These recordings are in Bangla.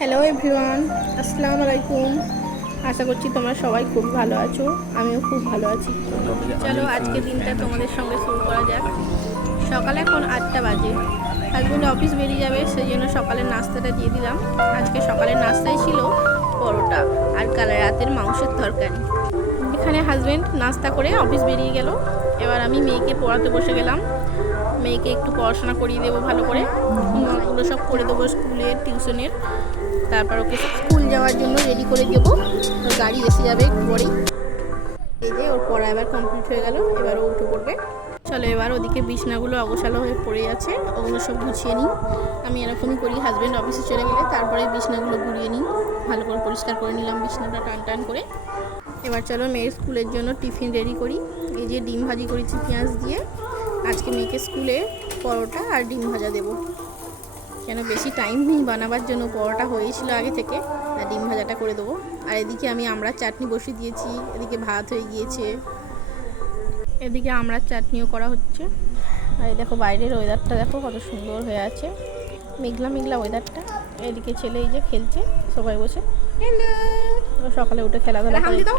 হ্যালো এভরিওয়ান, আসসালামু আলাইকুম। আশা করছি তোমরা সবাই খুব ভালো আছো, আমিও খুব ভালো আছি। চলো আজকে দিনটা তোমাদের সঙ্গে শুরু করা যাক। সকালে এখন 8টা বাজে, হাজব্যান্ড অফিস বেরিয়ে যাবে, সেই জন্য সকালের নাস্তাটা দিয়ে দিলাম। আজকে সকালের নাস্তায় ছিল পরোটা আর কাল রাতের মাংসের তরকারি। এখানে হাজব্যান্ড নাস্তা করে অফিস বেরিয়ে গেল। এবার আমি মেয়েকে পড়াতে বসে গেলাম। মেয়েকে একটু পড়াশোনা করিয়ে দেবো ভালো করে, হোমওয়ার্কগুলো সব করে দেবো স্কুলের, টিউশনের। তারপর ওকে স্কুল যাওয়ার জন্য রেডি করে দেবো। ওর গাড়ি এসে যাবে একটু পরেই। এই যে ওর পড়া এবার কমপ্লিট হয়ে গেল, এবার ও উঠে পড়বে। চলো এবার ওদিকে বিছনাগুলো অগোছালো হয়ে পড়ে আছে, ওগুলো সব গুছিয়ে নিই। আমি এরকমই করি, হাজব্যান্ড অফিসে চলে গেলে তারপরে বিছনাগুলো গুড়িয়ে নিই, ভালো করে পরিষ্কার করে নিলাম বিছনাটা টান টান করে। এবার চলো মেয়ের স্কুলের জন্য টিফিন রেডি করি। এই যে ডিম ভাজি করেছি পেঁয়াজ দিয়ে। আজকে মেয়েকে স্কুলে পরোটা আর ডিম ভাজা দেবো, কেন বেশি টাইম নেই বানাবার জন্য। পরোটা হয়েছিল আগে থেকে, আর ডিম ভাজাটা করে দেবো। আর এদিকে আমি আমড়ার চাটনি বসিয়ে দিয়েছি, এদিকে ভাত হয়ে গিয়েছে, এদিকে আমড়ার চাটনিও করা হচ্ছে। আর এই দেখো বাইরের ওয়েদারটা দেখো কত সুন্দর হয়ে আছে, মেঘলা মেঘলা ওয়েদারটা। এদিকে ছেলে এই যে খেলছে সবাই বসে। ও সকালে উঠে খেলাধুলা করে একটু।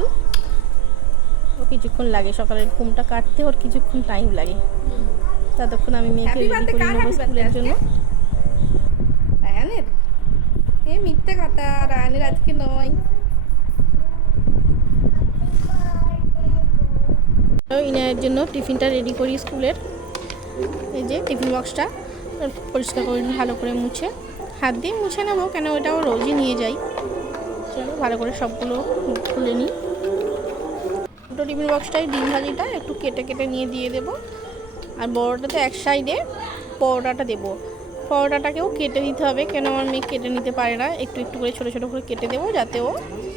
ও কিছুক্ষণ লাগে সকালের ঘুমটা কাটতে, ওর কিছুক্ষণ টাইম লাগে। ততক্ষণ আমি মেয়েকে রেডি করে নেবো স্কুলের জন্য। রায়ানের মিথ্যে কথা, রায়ানের আজকে নয়। ইনায়ের জন্য টিফিনটা রেডি করি স্কুলের। এই যে টিফিন বক্সটা পরিষ্কার করে নিই, ভালো করে মুছে, হাত দিয়ে মুছে নেবো, কেন ওটাও রোজই নিয়ে যাই। চলো ভালো করে সবগুলো খুলে নিই। দুটো টিফিন বক্সটাই ডিম ভাজিটা একটু কেটে কেটে নিয়ে দিয়ে দেবো, আর বড়োটাতে এক সাইডে পরোটাটা দেবো। পরোটাটাকেও কেটে দিতে হবে, কেন আমার মেয়ে কেটে নিতে পারে না। একটু একটু করে ছোটো ছোটো করে কেটে দেবো, যাতে ও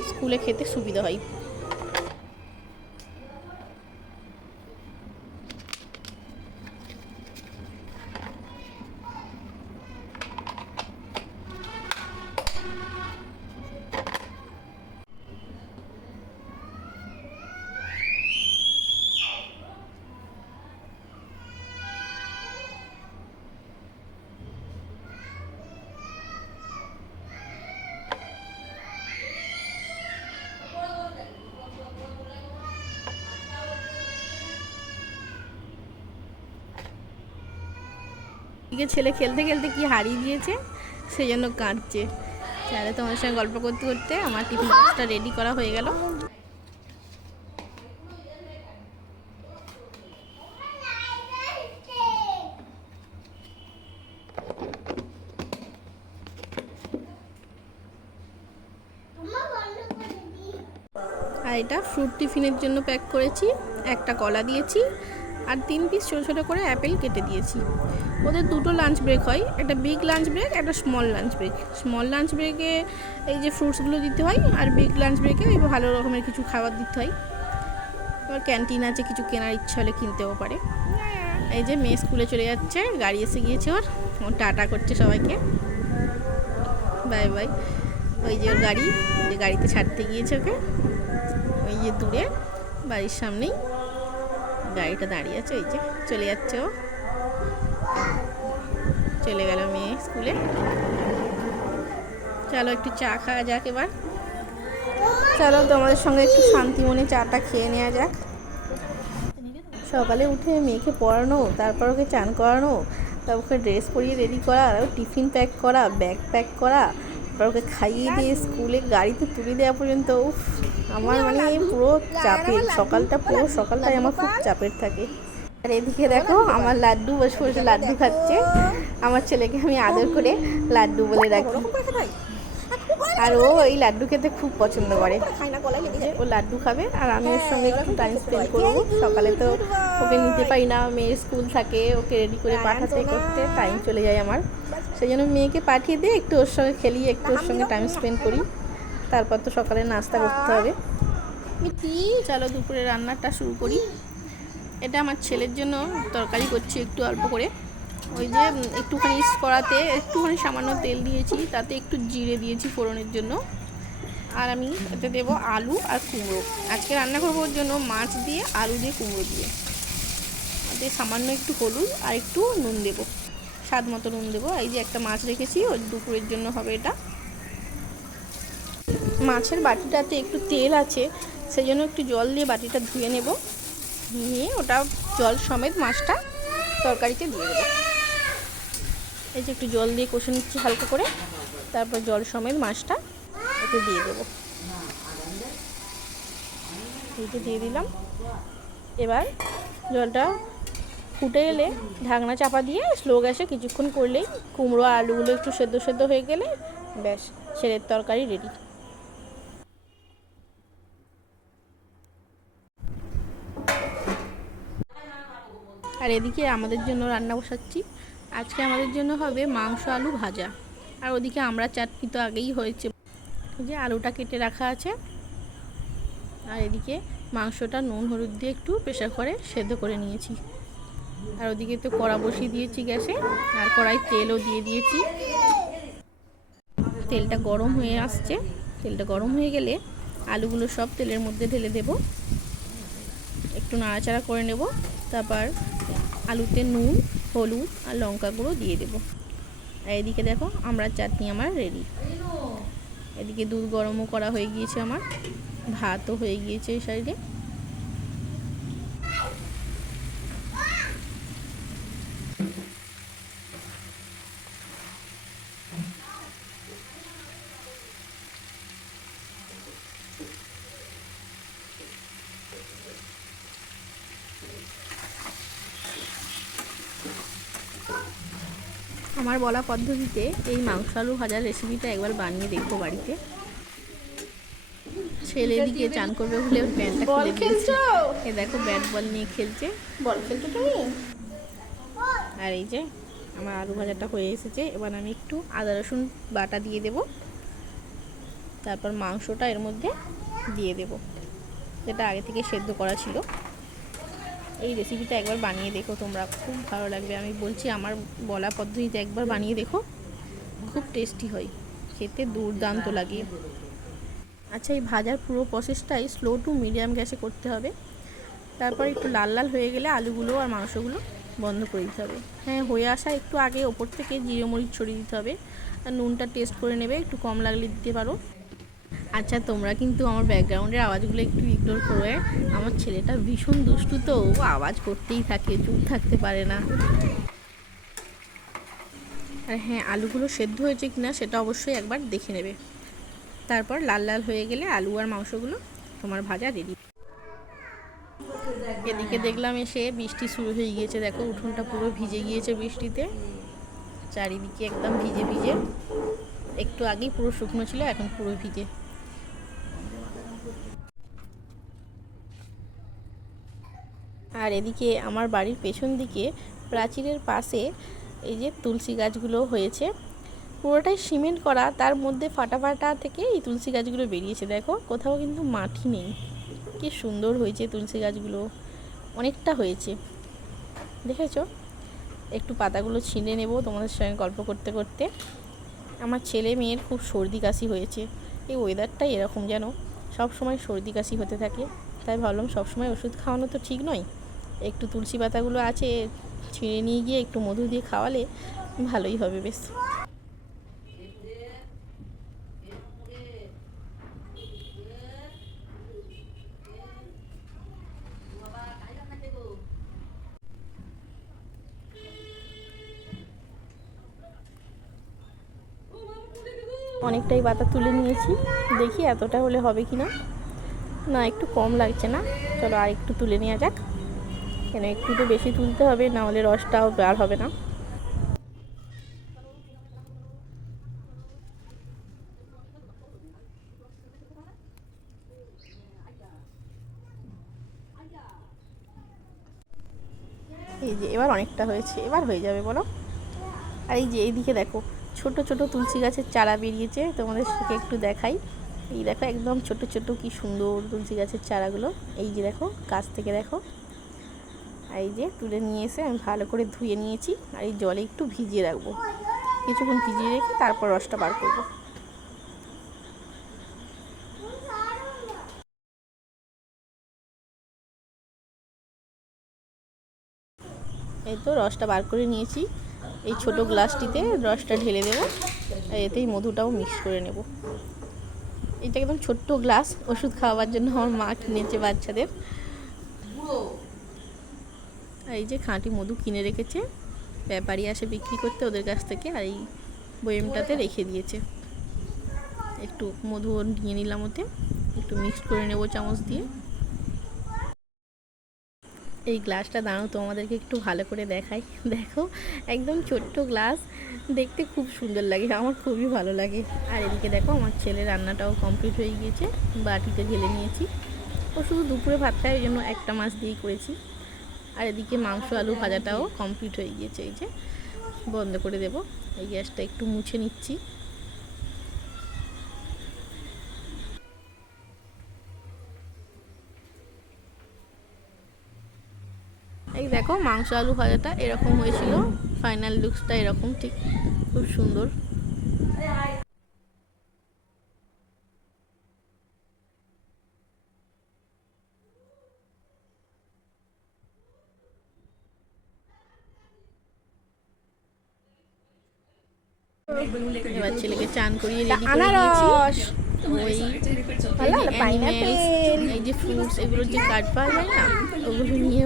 স্কুলে খেতে সুবিধা হয়। এদিকে ছেলে খেলতে খেলতে কি হারিয়ে দিয়েছে, সেই জন্য কাঁদছে। তাহলে তোমার সঙ্গে গল্প করতে করতে আমার টিফিন বক্সটা রেডি করা হয়ে গেল। আর এটা ফ্রুট টিফিনের জন্য প্যাক করেছি। একটা কলা দিয়েছি, আর 3 পিস ছোটো ছোটো করে অ্যাপেল কেটে দিয়েছি। ওদের দুটো লাঞ্চ ব্রেক হয়, একটা বিগ লাঞ্চ ব্রেক, একটা small lunch break. Small lunch ব্রেকে এই যে ফ্রুটসগুলো দিতে হয়, আর বিগ লাঞ্চ ব্রেকে ওই ভালো রকমের কিছু খাবার দিতে হয়। এবার ক্যান্টিন আছে, কিছু কেনার ইচ্ছা হলে কিনতেও পারে। এই যে মেয়ে স্কুলে চলে যাচ্ছে, গাড়ি এসে গিয়েছে ওর, ও টাটা করছে সবাইকে, বাই বাই। ওই যে ওর গাড়ি, যে গাড়িতে ছাড়তে গিয়েছে ওকে, ওই যে দূরে বাড়ির সামনেই গাড়িটা দাঁড়িয়ে আছে। ওই যে চলে যাচ্ছে ও, চলে গেল মেয়ে স্কুলে। চলো একটু চা খাওয়া যাক এবার। চলো তোমাদের সঙ্গে একটু শান্তি মনে চাটা খেয়ে নেওয়া যাক। সকালে উঠে মেয়েকে পড়ানো, তারপর ওকে চান করানো, তারপর ওকে ড্রেস পরিয়ে রেডি করা, আর টিফিন প্যাক করা, ব্যাগ প্যাক করা, তারপর ওকে খাইয়ে দিয়ে স্কুলে গাড়িতে তুলে দেওয়া পর্যন্ত আমার মানে পুরো চাপের। পুরো সকালটাই আমার খুব চাপের থাকে। আর এদিকে দেখো আমার লাড্ডু বসে বসে লাড্ডু খাচ্ছে। আমার ছেলেকে আমি আদর করে লাড্ডু বলে রাখি, আর ও এই লাড্ডু খেতে খুব পছন্দ করে। ও লাড্ডু খাবে, আর আমি ওর সঙ্গে একটু টাইম স্পেন্ড করবো। সকালে তো ওকে নিতে পারি না, মেয়ের স্কুল থাকে, ওকে রেডি করে পাঠাতে করতে টাইম চলে যায় আমার। সেই জন্য মেয়েকে পাঠিয়ে দিয়ে একটু ওর সঙ্গে খেলি, একটু ওর সঙ্গে টাইম স্পেন্ড করি। তারপর তো সকালে নাস্তা করতে হবে। চলো দুপুরে রান্নাটা শুরু করি। এটা আমার ছেলের জন্য তরকারি করছি একটু অল্প করে। ওই যে একটুখানি কড়াতে একটুখানি সামান্য তেল দিয়েছি, তাতে একটু জিরে দিয়েছি ফোড়নের জন্য। আর আমি এতে দেবো আলু আর কুমড়ো। আজকে রান্না করবো ওর জন্য মাছ দিয়ে, আলু দিয়ে, কুমড়ো দিয়ে। দিয়ে সামান্য একটু হলুদ আর একটু নুন দেবো, স্বাদ মতো নুন দেবো। এই যে একটা মাছ রেখেছি, ওর দুপুরের জন্য হবে এটা। মাছের বাটিটাতে একটু তেল আছে, সেই জন্য একটু জল দিয়ে বাটিটা ধুয়ে নেব, নিয়ে ওটা জল সমেত মাছটা তরকারিতে দিয়ে দেবো। এই যে একটু জল দিয়ে কষে নিচ্ছি হালকা করে, তারপর জল সমেত মাছটা এতে দিয়ে দেবো। এই যে দিয়ে দিলাম। এবার জলটা ফুটে এলে ঢাকনা চাপা দিয়ে স্লো গ্যাসে কিছুক্ষণ করলেই কুমড়ো আর আলুগুলো একটু সেদ্ধ সেদ্ধ হয়ে গেলে ব্যাস ছেলের তরকারি রেডি। আর এদিকে আমাদের জন্য রান্না বসাচ্ছি। আজকে আমাদের জন্য হবে মাংস আলু ভাজা, আর ওদিকে আমরা চাটনি তো আগেই হয়েছে, যে আলুটা কেটে রাখা আছে। আর এদিকে মাংসটা নুন হলুদ দিয়ে একটু প্রেসার করে সেদ্ধ করে নিয়েছি। আর ওদিকে তো কড়া বসিয়ে দিয়েছি গ্যাসে, আর কড়াই তেলও দিয়ে দিয়েছি। তেলটা গরম হয়ে আসছে, তেলটা গরম হয়ে গেলে আলুগুলো সব তেলের মধ্যে ঢেলে দেব, একটু নাড়াচাড়া করে নেব। তারপর আলুতে নুন হলুদ আর লঙ্কা গুঁড়ো দিয়ে দেব। আর এদিকে দেখো আমরা চাটনি আমার রেডি। এদিকে দুধ গরমও করা হয়ে গিয়েছে, আমার ভাতও হয়ে গিয়েছে এই সাইডে। আমার বলা পদ্ধতিতে এই মাংস আলু ভাজার রেসিপিটা একবার বানিয়ে দেখো বাড়িতে। ছেলে দিকে চান করবে বলে প্যান্টটা খুলে দিয়েছে, এ দেখো ব্যাট বল নিয়ে খেলছে। বল খেলছো তুমি? আর এই যে আমার আলু ভাজাটা হয়ে এসেছে। এবার আমি একটু আদা রসুন বাটা দিয়ে দেব, তারপর মাংসটা এর মধ্যে দিয়ে দেব, যেটা আগে থেকে সেদ্ধ করা ছিল। এই রেসিপিটা একবার বানিয়ে দেখো তোমরা, খুব ভালো লাগবে। আমি বলছি আমার বলা পদ্ধতিতে একবার বানিয়ে দেখো, খুব টেস্টি হয়, খেতে দুর্দান্ত লাগে। আচ্ছা, এই ভাজার পুরো প্রসেসটাই স্লো টু মিডিয়াম গ্যাসে করতে হবে। তারপর একটু লাল লাল হয়ে গেলে আলুগুলো আর মাংসগুলো বন্ধ করে দিতে হবে। হ্যাঁ, হয়ে আসা একটু আগে ওপর থেকে জিরে মরিচ ছড়িয়ে দিতে হবে। আর নুনটা টেস্ট করে নেবে, একটু কম লাগলে দিতে পারো। আচ্ছা, তোমরা কিন্তু আমার ব্যাকগ্রাউন্ডের আওয়াজগুলো একটু ইগনোর করো। আমার ছেলেটা ভীষণ দুষ্টু, তো ও আওয়াজ করতেই থাকে, চুপ থাকতে পারে না। আর হ্যাঁ, আলুগুলো সেদ্ধ হয়েছে কিনা সেটা অবশ্যই একবার দেখে নেবে। তারপর লাল লাল হয়ে গেলে আলু আর মাংসগুলো তোমার ভাজা রেডি। এদিকে দেখলাম এসে বৃষ্টি শুরু হয়ে গিয়েছে, দেখো উঠোনটা পুরো ভিজে গিয়েছে বৃষ্টিতে, চারিদিকে একদম ভিজে ভিজে। একটু আগেই পুরো শুকনো ছিল, এখন পুরো ভিজে। আর এদিকে আমার বাড়ির পেছন দিকে প্রাচীরের পাশে এই যে তুলসী গাছগুলো হয়েছে, পুরোটাই সিমেন্ট করা, তার মধ্যে ফাটা ফাটা থেকে এই তুলসী গাছগুলো বেরিয়েছে। দেখো কোথাও কিন্তু মাটি নেই, কি সুন্দর হয়েছে তুলসী গাছগুলো, অনেকটা হয়েছে, দেখেছো? একটু পাতাগুলো ছিঁড়ে নেব তোমাদের সঙ্গে গল্প করতে করতে। আমার ছেলে মেয়ের খুব সর্দি কাশি হয়েছে, এই ওয়েদারটাই এরকম যেন সব সময় সর্দি কাশি হতে থাকে, তাই ভাবলাম সবসময় ওষুধ খাওয়ানো তো ঠিক নয়, একটু তুলসী পাতাগুলো আছে ছিঁড়ে নিয়ে গিয়ে একটু মধু দিয়ে খাওয়ালে ভালোই হবে বেশ। অনেকটাই পাতা তুলে নিয়েছি, দেখি এতটা হলে হবে কি না। না, একটু কম লাগছে না, চলো আর একটু তুলে নেওয়া যাক, কেন একটু তো বেশি তুলতে হবে, না হলে রসটাও বার হবে না। এই যে এবার অনেকটা হয়েছে, এবার হয়ে যাবে বলো। আর এই যে এইদিকে দেখো ছোট ছোট তুলসী গাছের চারা বেরিয়েছে, তোমাদের সাথে একটু দেখাই। এই দেখো একদম ছোট ছোট কি সুন্দর তুলসী গাছের চারাগুলো, এই যে দেখো গাছ থেকে দেখো। আর এই যে তুলে নিয়ে এসে আমি ভালো করে ধুয়ে নিয়েছি, আর এই জলে একটু ভিজিয়ে রাখবো, কিছুক্ষণ ভিজিয়ে রেখে তারপর রসটা বার করবো। এই তো রসটা বার করে নিয়েছি, এই ছোট গ্লাসটিতে রসটা ঢেলে দেবো, আর এতেই মধুটাও মিক্স করে নেব। এটা একদম ছোট্ট গ্লাস, ওষুধ খাওয়াবার জন্য আমার মা কিনেছে বাচ্চাদের। এই যে খাঁটি মধু কিনে রেখেছে, ব্যাপারী আসে বিক্রি করতে ওদের কাছ থেকে, আর এই বয়েমটাতে রেখে দিয়েছে। একটু মধু নিয়ে নিলাম, ওতে একটু মিক্সড করে নেবো চামচ দিয়ে। এই গ্লাসটা দাঁড়াও তোমাদেরকে একটু ভালো করে দেখাই। দেখো একদম ছোট্ট গ্লাস, দেখতে খুব সুন্দর লাগে, আমার খুবই ভালো লাগে। আর এদিকে দেখো আমার ছেলে রান্নাটাও কমপ্লিট হয়ে গিয়েছে, বাটিতে ঢেলে নিয়েছি। ও শুধু দুপুরে ভাত খায়, ওই জন্য একটা মাছ দিয়েই করেছি। আর এদিকে মাংস আলু ভাজাটাও কমপ্লিট হয়ে গিয়েছে। এই যে বন্ধ করে দেব, এই গ্যাসটা একটু মুছে নিচ্ছি। এই দেখো মাংস আলু ভাজাটা এরকম হয়েছিল, ফাইনাল লুকসটা এরকম, ঠিক খুব সুন্দর। এবার ছেলেকে চান করিয়ে রেডি করে দিয়েছি। ওই এই যে ফ্রুটস, এগুলোর যে কার্ড পাওয়া যায় না, ওগুলো নিয়ে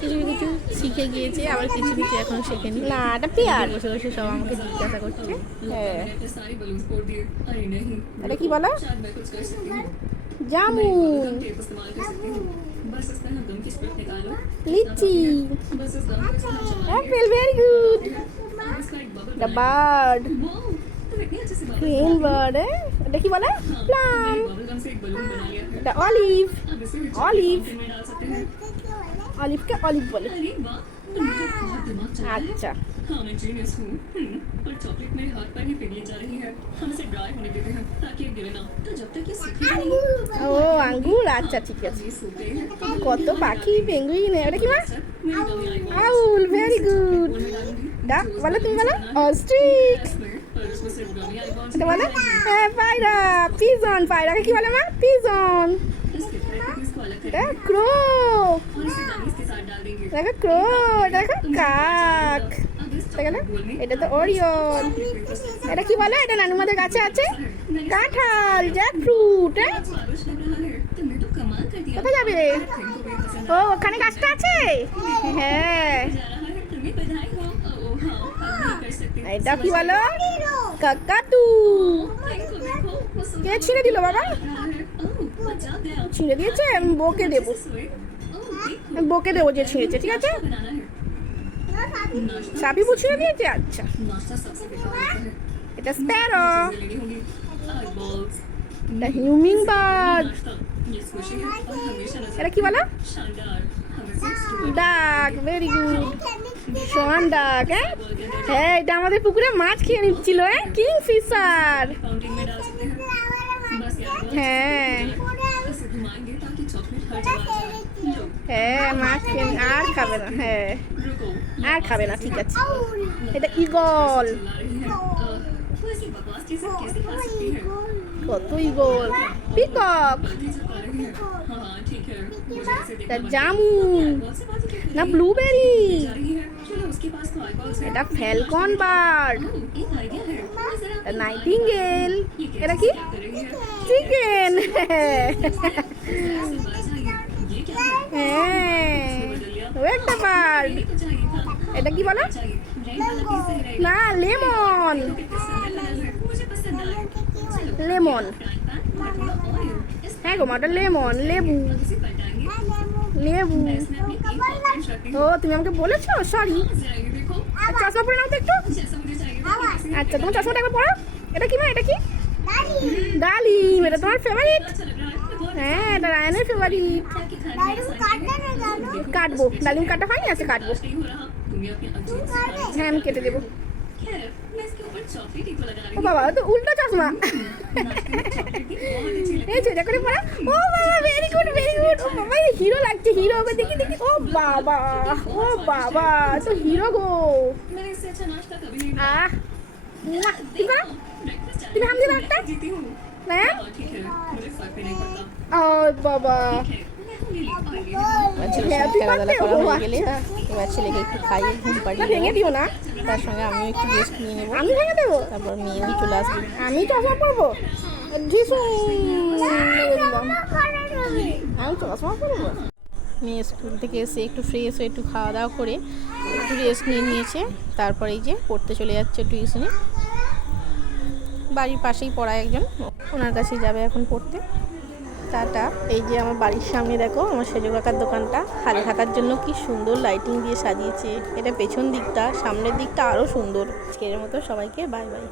কিছু কিছু শিখে গিয়েছে, আবার কিছু কিছু এখন শেখেনি। বসে বসে সব আমাকে জিজ্ঞাসা করছে। এটা কি বলো? জামুন, লিচি, apple, very good. The bird, green bird, এটা কি বলে? প্লাম, এটা অলিভ, অলিভ, অলিভকে অলিভ বলে। अच्छा हाँ मैं जीनियस हूँ पर चॉकलेट मेरे हाथ पर ही पिघली जा रही है हम इसे ड्राई होने देते हैं ताकि ये गिरे ना तो जब तक ये सूखेगा नहीं। ও আঙ্গুর, আচ্ছা ঠিক আছে। কত পাখি, পেঙ্গুইন, এটা কি মা? আউল, ভেরি গুড। দা বলো, তুমি বলো। অস্ট্রিচ, এটা বলো। হ্যাঁ পায়রা, পিজন, পায়রাকে কি বলে মা? পিজন। এটা ক্রো, দেখো ক্রো, দেখো কাক, এটা তো ওরিয়ন। এটা কি বলে? এটা নানুমাদের গাছে আছে, কাঁঠাল, জ্যাকফ্রুট। কোথায় যাবে? ও ওখানে গাছটা আছে, হ্যাঁ। এটা কি বলো? কাকাতু। কে ছিঁড়ে দিল বাবা? ছিঁড়ে দিয়েছে, আমি বকে দেবো, বকে দেবো যে ছিঁড়েছে, ঠিক আছে? সাবিবু ছিঁড়ে দিয়েছে, আচ্ছা। এটা স্প্যারো, এটা হিউমিং বার্ড। এটা কি বলো? ডাক, ভেরি গুড। সোয়ান ডাক। হ্যাঁ এটা আমাদের পুকুরে মাছ খেয়ে নিচ্ছিল, কিং ফিশার। হ্যাঁ হ্যাঁ মাছ খেয়ে আর খাবে না, হ্যাঁ আর খাবে না, ঠিক আছে। এটা ইগল, কত ইগল। পিকক, জামুন না ব্লুবেরি। এটা ফ্যালকন বার্ড, নাইটিঙ্গেল। এটা কি? চিকেন। হ্যাঁ ও একটা বার্ড। এটা কি বলো? না লেমন, লেমন। হ্যাঁ গো মাটা লেমন, লেবু, লেবু। ও তুমি আমাকে বলেছো, সরি। চশমা পরে নাও তো একটু। আচ্ছা তোমার চশমাটা একবার পড়ো। এটা কি মা? এটা কি? ডালিম। এটা তোমার ফেভারিট? হ্যাঁ এটা রায়ানের ফেভারিট। কাটবো, ডালিম কাটা হয়নি, আছে কাটবো। হ্যাঁ আমি কেটে দেবো। ও বাবা তো উল্টো চশমা, এই যেটা করে পড়া। ও বাবা ভেরি গুড, ভেরি গুড। ও বাবা হিরো লাগছে, হিরো। দেখি দেখি, ও বাবা, ও বাবা তো হিরো গো। আহ কি করো তুমি? হাম দিবা একটা, ম্যাম। ও বাবা এবার ছেলের সঙ্গে খেলাধুলা করা হয়ে গেলে এবার ছেলেকে একটু খাইয়ে ঘুম পাড়িয়ে ভেঙে দিও না, তার সঙ্গে আমিও একটু রেস্ট নিয়ে নেবো। আমি ভেঙে দেবো, তারপর মেয়েও চলে আসবে। আমি চশমা পরবো, আমি চশমা পরবো। মেয়ে স্কুল থেকে এসে একটু ফ্রেশ হয়ে একটু খাওয়া দাওয়া করে একটু রেস্ট নিয়ে নিয়েছে। তারপরে এই যে পড়তে চলে যাচ্ছে টিউশনে। বাড়ির পাশেই পড়ায় একজন, ওনার কাছেই যাবে এখন পড়তে। টাটা। এই যে আমার বাড়ির সামনে দেখো আমার সেজো কাকার দোকানটা, হাতে থাকার জন্য কি সুন্দর লাইটিং দিয়ে সাজিয়েছে। এটা পেছন দিকটা, সামনের দিকটা আরও সুন্দর। আজকের মতো সবাইকে বাই বাই।